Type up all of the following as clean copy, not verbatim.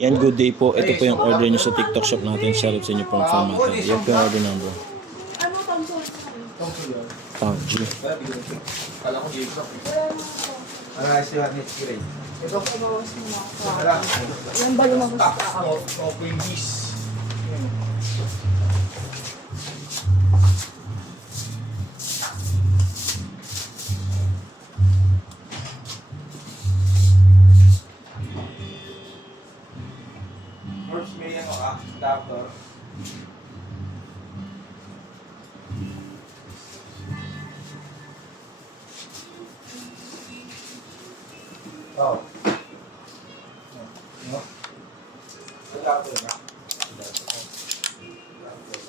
Yan, good day po. Ito po yung order nyo sa TikTok shop natin. Shoutout sa inyo pong Farmata. Yan po yung order number. Ano tangsul sa kanila? Tungkol yun. Thank you. Kala ko dito. Ano ay siya ni Grey? Ito po. Bawas mo na ako. Wala. Yan ba lumabas ka ako? Open this. First may ano ka? Doctor. Oh. No. Doctor na.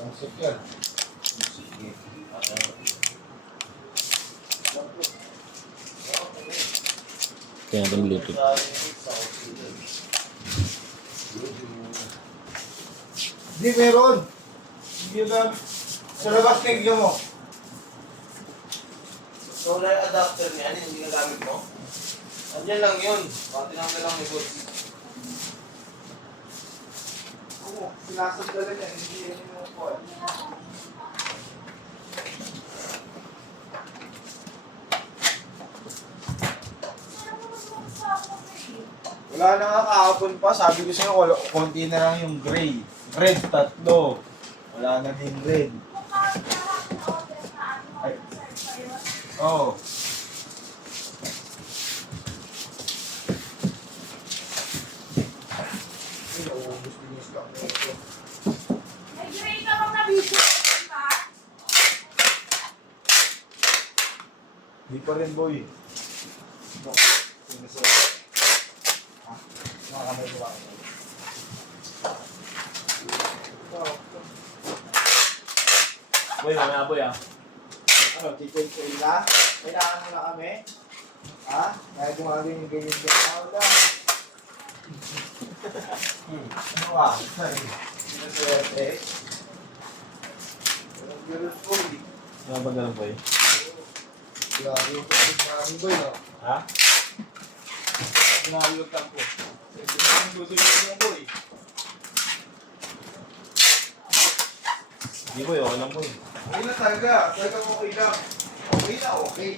Ang secure. Sige. Kaya natin Bluetooth. Hindi, meron. Hindi lang. Sa labas tignan mo. Solar adapter niyan, hindi nagamit mo? Andiyan lang yun. Pati lang na lang ni Boss. Oo, sinasagdalan yan. Hindi yan yung call. Wala na nga kahapon pa. Sabi ko sa'yo, konti na lang yung gray. Red, 3. Wala na din red. Ay. Oh. May gray ka bang nabisyo? Di pa rin, boy. No. Nakakamay ko ako. Boy, mamaya boy ah. Ano, tikoy-koy na? Kailangan mo na kami? Ha? Kaya gumagawin yung ganyan-ganyan na. Ano ka? Sinaswerte? Walang girls boy. Ano ba ganun boy? Grabe yung kapit namin boy, no? Ha? Ginayot lang po. Hindi namin gusto yung boy. Hindi boy, okay lang boy. Okay na talaga. Talagang okay lang. Okay na okay.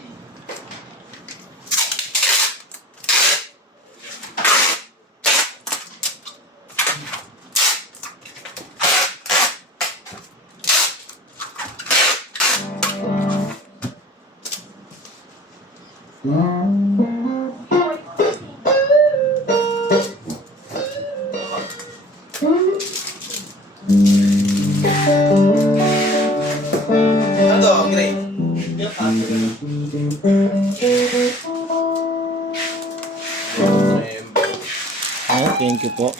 Ano, Gray? Ah, thank you po.